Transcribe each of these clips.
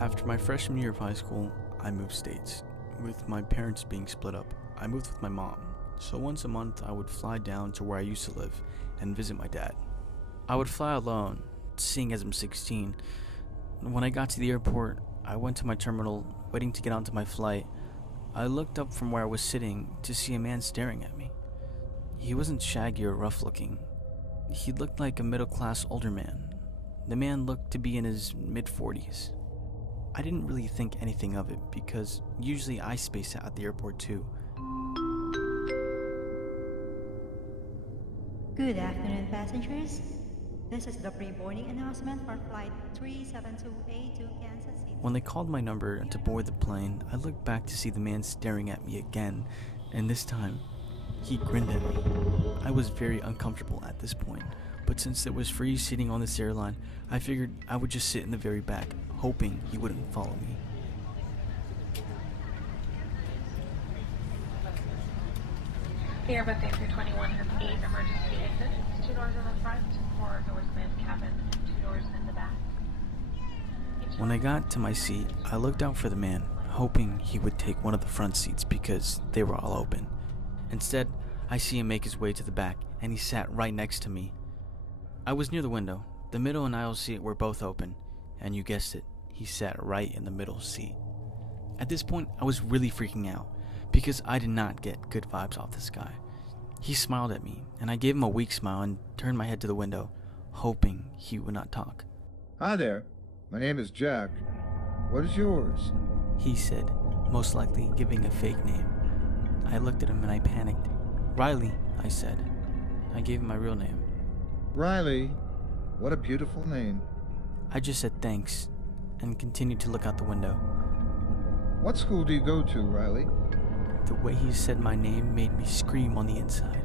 After my freshman year of high school, I moved states. With my parents being split up, I moved with my mom, so once a month I would fly down to where I used to live and visit my dad. I would fly alone, seeing as I'm 16. When I got to the airport, I went to my terminal, waiting to get onto my flight. I looked up from where I was sitting to see a man staring at me. He wasn't shaggy or rough looking. He looked like a middle-class older man. The man looked to be in his mid-40s. I didn't really think anything of it because usually I space out at the airport too. Good afternoon, passengers. This is the pre-boarding announcement for flight 372A to Kansas City. When they called my number to board the plane, I looked back to see the man staring at me again, and this time, he grinned at me. I was very uncomfortable at this point, but since there was free seating on this airline, I figured I would just sit in the very back, hoping he wouldn't follow me. The Airbus A321 has 8 emergency exits, 2 doors in the front, 4 doors in the cabin, and 2 doors in the back. When I got to my seat, I looked out for the man, hoping he would take one of the front seats because they were all open. Instead, I see him make his way to the back, and he sat right next to me. I was near the window. The middle and aisle seat were both open, and you guessed it, he sat right in the middle seat. At this point, I was really freaking out, because I did not get good vibes off this guy. He smiled at me, and I gave him a weak smile and turned my head to the window, hoping he would not talk. Hi there, my name is Jack. What is yours? He said, most likely giving a fake name. I looked at him and I panicked. Riley, I said. I gave him my real name. Riley. What a beautiful name. I just said thanks, and continued to look out the window. What school do you go to, Riley? The way he said my name made me scream on the inside.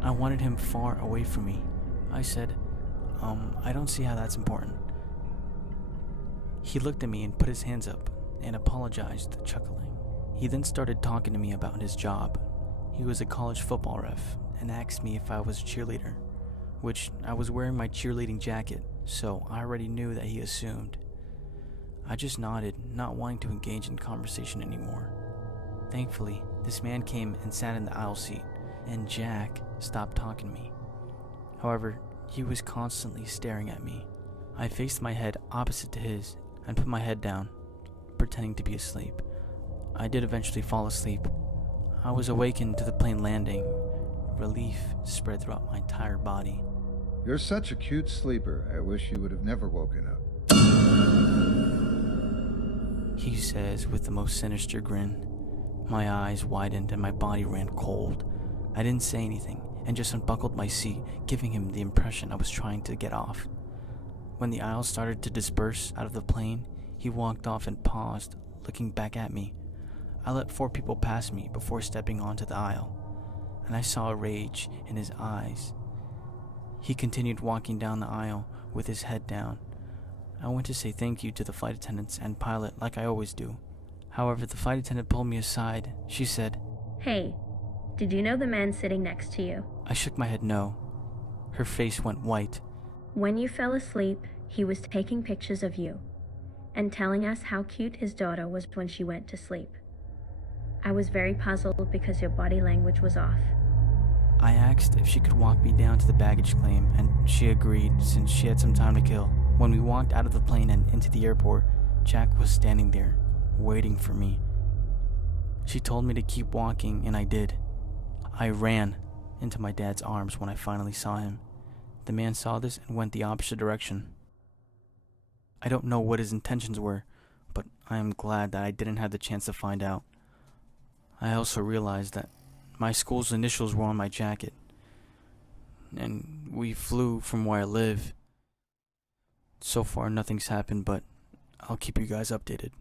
I wanted him far away from me. I said, I don't see how that's important. He looked at me and put his hands up and apologized, chuckling. He then started talking to me about his job. He was a college football ref and asked me if I was a cheerleader, which I was wearing my cheerleading jacket, so I already knew that he assumed. I just nodded, not wanting to engage in conversation anymore. Thankfully, this man came and sat in the aisle seat, and Jack stopped talking to me. However, he was constantly staring at me. I faced my head opposite to his and put my head down, pretending to be asleep. I did eventually fall asleep. I was awakened to the plane landing. Relief spread throughout my entire body. You're such a cute sleeper. I wish you would have never woken up. He says with the most sinister grin. My eyes widened and my body ran cold. I didn't say anything and just unbuckled my seat, giving him the impression I was trying to get off. When the aisle started to disperse out of the plane, he walked off and paused, looking back at me. I let 4 people pass me before stepping onto the aisle, and I saw rage in his eyes. He continued walking down the aisle with his head down. I went to say thank you to the flight attendants and pilot like I always do. However, the flight attendant pulled me aside. She said, "Hey, did you know the man sitting next to you?" I shook my head no. Her face went white. "When you fell asleep, he was taking pictures of you and telling us how cute his daughter was when she went to sleep. I was very puzzled because your body language was off." I asked if she could walk me down to the baggage claim, and she agreed since she had some time to kill. When we walked out of the plane and into the airport, Jack was standing there, waiting for me. She told me to keep walking, and I did. I ran into my dad's arms when I finally saw him. The man saw this and went the opposite direction. I don't know what his intentions were, but I am glad that I didn't have the chance to find out. I also realized that my school's initials were on my jacket, and we flew from where I live. So far, nothing's happened, but I'll keep you guys updated.